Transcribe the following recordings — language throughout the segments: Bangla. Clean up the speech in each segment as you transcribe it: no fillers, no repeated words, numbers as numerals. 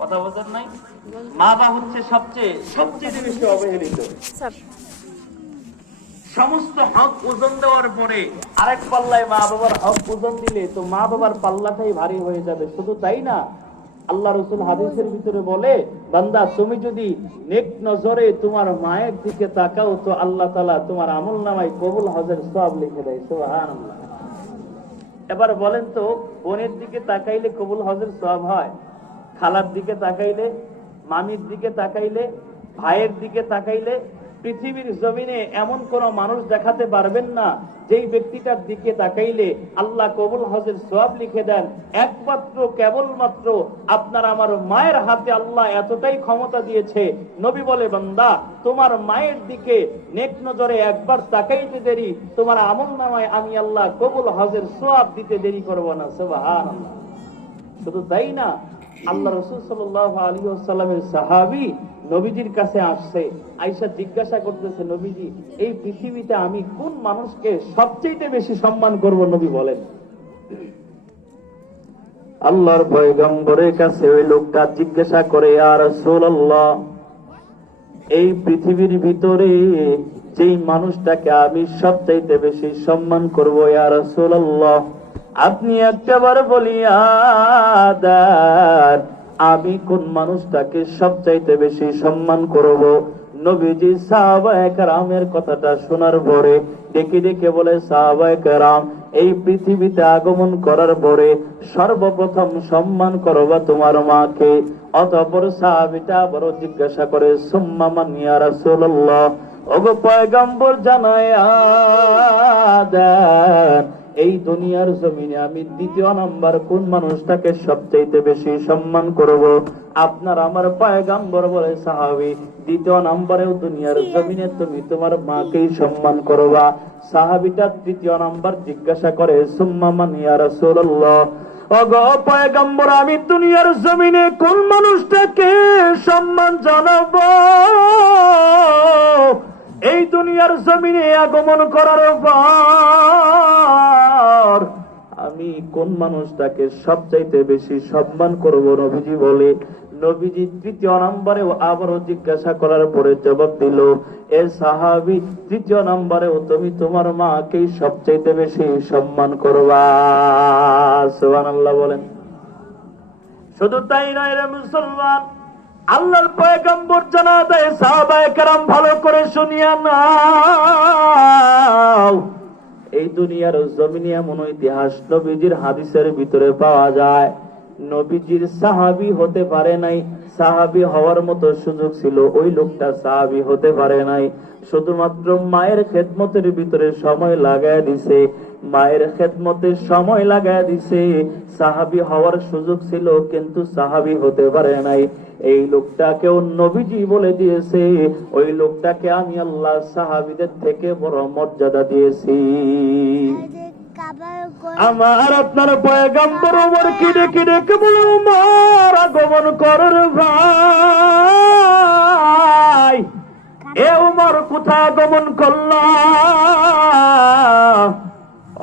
কথা বোঝেন নাই? মা বাবা হচ্ছে সবচেয়ে বেশি অবহেলিত। সমস্ত হক ওজন দেওয়ার পরে আরেক পাল্লায় মা বাবার হক ওজন দিলে তো মা বাবার পাল্লাটাই ভারী হয়ে যাবে। শুধু তাই না, আল্লাহ রাসূল হাদিসের ভিতরে বলে, বান্দা তুমি যদি নেক নজরে তোমার মায়ের দিকে তাকাও তো আল্লাহ তাআলা তোমার আমলনামায় কবুল হজের সওয়াব লিখে দেয়। সুবহানাল্লাহ। এবার বলেন তো, বোনের দিকে তাকাইলে কবুল হজের সওয়াব হয়? খালার দিকে তাকাইলে, মামির দিকে তাকাইলে, ভাইয়ের দিকে তাকাইলে পৃথিবীর জমিনে এমন কোন মানুষ দেখাতে পারবেন না যেই ব্যক্তিটার দিকে তাকাইলে আল্লাহ কবুল হজের সওয়াব লিখে দেন। একমাত্র কেবলমাত্র আপনার আমার মায়ের হাতে আল্লাহ এতটাই ক্ষমতা দিয়েছে। নবী বলে, বান্দা তোমার মায়ের দিকে নেক নজরে একবার তাকাইতে দেরি, তোমার আমলনামায় আমি আল্লাহ কবুল হজের সওয়াব দিতে দেরি করব না। সুবহানাল্লাহ। শুধু তাই না, আল্লাহ রাসূল সাল্লাল্লাহু আলাইহি ওয়াসাল্লামের সাহাবী নবীজির কাছে আসছে, আয়েশা জিজ্ঞাসা করতেছে, নবীজি এই পৃথিবীতে আমি কোন মানুষকে সবচেয়ে বেশি সম্মান করব? নবী বলেন। আল্লাহর পয়গম্বরের কাছে ওই লোকটা জিজ্ঞাসা করে, ইয়া রাসূলুল্লাহ, এই পৃথিবীর ভিতরে যেই মানুষটাকে আমি সবচেয়ে বেশি সম্মান করব ইয়া রাসূলুল্লাহ, আপনি একবার বলিয়া দেন আমি কোন মানুষটাকে সবচাইতে বেশি সম্মান করব? নবীজি সাহাবায়ে কেরামের কথাটা শোনার পরে ডেকে ডেকে বলে, সাহাবায়ে কেরাম, এই পৃথিবীতে আগমন করার পরে সর্বপ্রথম সম্মান করবা তোমার মাকে। অতঃপর সাহাবীটা বড় জিজ্ঞাসা করে, সুম্মা মান ইয়া রাসূলুল্লাহ, ওগো পয়গম্বর জানায়া দেন এই দুনিয়ার জমিনে আমি দ্বিতীয় নাম্বার কোন মানুষটাকে সবচেয়ে বেশি সম্মান করব? আপনার আমার পয়গম্বর বলে, সাহাবী দ্বিতীয় নম্বরেও দুনিয়ার জমিনে তুমি তোমার মাকেই সম্মান করবা। সাহাবীটা তৃতীয় নাম্বার জিজ্ঞাসা করে, সুম্মা মান ইয়া রাসূলুল্লাহ, ওগো পয়গম্বর আমি দুনিয়ার জমিনে কোন মানুষটাকে সম্মান জানাবো? এই দুনিয়ার জমিনে আগমন করার পর আমি কোন মানুষটাকে সবচাইতে বেশি সম্মান করব? নবীজি বলে, নবীজি তৃতীয় নম্বরেও আবারও জিজ্ঞাসা করার পরে জবাব দিল, এ সাহাবী তৃতীয় নম্বরেও তুমি তোমার মাকেই সবচাইতে বেশি সম্মান করবা। সুবহানাল্লাহ বলেন। শুধু তাই নয় রে মুসলমান, আল্লাহর পয়গম্বর জানা দেয়, সাহাবায়ে কেরাম ভালো করে শুনিয়া নাও, এই দুনিয়ার জমিনে এমন ইতিহাস নবীজির হাদিসের ভিতরে পাওয়া যায়, নবীজির সাহাবী হতে পারে নাই, সাহাবী হওয়ার মতো সুযোগ ছিল, ওই লোকটা সাহাবী হতে পারে নাই, শুধুমাত্র মায়ের খেদমতের ভিতরে সময় লাগায় দিছে, মায়ের খেদমতে সময় লাগায় দিছে, সাহাবী হওয়ার সুযোগ ছিল কিন্তু সাহাবী হতে পারে নাই। এই লোকটাকেও নবীজি বলে দিয়েছে, ওই লোকটাকে আমি আল্লাহ সাহাবীদের থেকে বড় মর্যাদা দিয়েছি। আমার আপনার পয়গম্বর ওমরকে ডেকে ডেকে বলে, ওমর আগমন করার ভাই, এ ওমর কোথায় আগমন করলাম?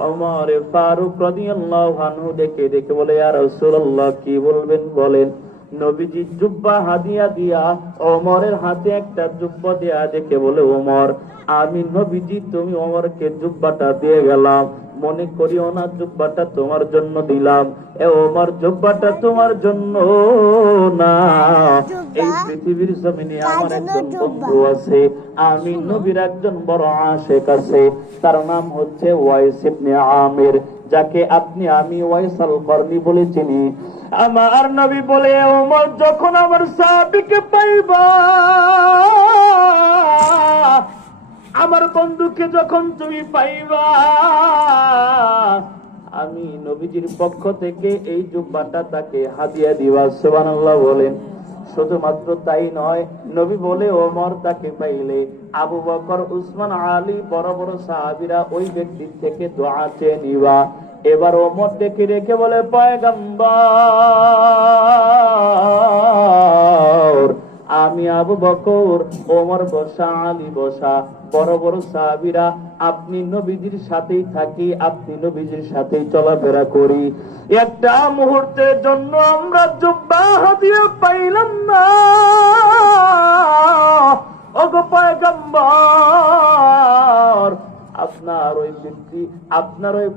ওমর ফারুক রাদিয়াল্লাহু আনহু ডেকে ডেকে বলে, ইয়া রাসূলুল্লাহ কি বলবেন বলেন। নবীজি জুব্বা হাদিয়া দিয়া ওমরের হাতে একটা জুব্বা দেয়া দেখে বলে, ওমর আমি নবীজি তুমি ওমরকে জুব্বাটা দিয়ে গেলাম, মনে করিও না জুব্বাটা তোমার জন্য দিলাম, এ ওমর জুব্বাটা তোমার জন্য না, এই পৃথিবীর জমিনে আমার একজন বন্ধু আছে, আমি নবীর একজন বড় আশিক আছে, তার নাম হচ্ছে ওয়াইস ইবনে আমির, যাকে আপনি আমি ওয়াইসাল করনি বলে চিনি। আমার নবী বলে, ওমর যখন আমার সাহাবীকে পাইবা, আমার বন্ধুকে যখন তুমি পাইবা, আমি নবীজির পক্ষ থেকে এই জুব্বাটা তাকে হাদিয়া দিবা। সুবহানাল্লাহ বলেন। শুধুমাত্র তাই নয়, নবী বলে, ওমর তাকে পাইলে আবু বকর, উসমান, আলী বড় বড় সাহাবীরা ওই ব্যক্তির থেকে দোয়া চেয়ে নিবা। এবার ওমর ডেকে রেখে বলে, পয়গম্বর আমি আবু বকর, ওমর বসা, আলী বসা, বড় বড় সাহাবীরা আপনি নবীজির সাথেই থাকি, আপনি নবীজির সাথেই চলাফেরা করি, একটা মুহূর্তের জন্য আমরা জুব্বা হাদিয়া পাইলাম না। ওগো পয়গম্বর, আপনার ওই ব্যক্তি, আপনার ওই